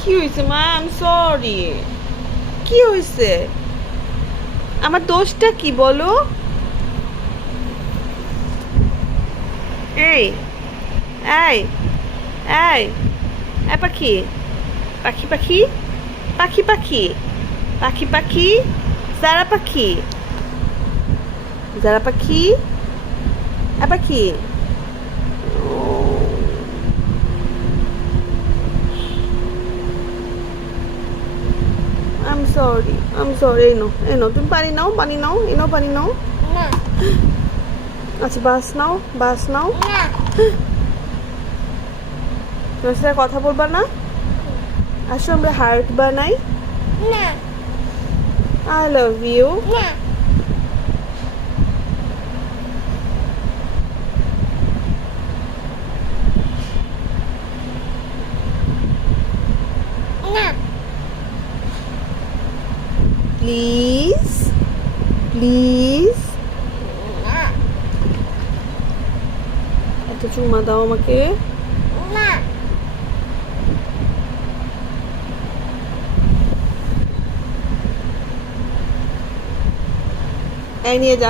কি হয়েছে মা? I am sorry. কি হয়েছে? আমার দোষটা কি বলো? এই এই এই এই পাখি, পাখি পাখি পাখি পাখি পাখি পাখি যারা পাখি, যারা পাখি, এ পাখি। I am sorry, I am sorry. এই নো তুমি পানি নাও, পানি নাও, এই নাও পানি নাও। না আচ্ছা বাস নাও, বাস নাও। না তোমার সাথে কথা বলবা না? আসো আমরা হার্ট বানাই। না আই লাভ ইউ। না না প্লিজ প্লিজ না একটা চুমা দাও আমাকে। না এই নিয়ে যা।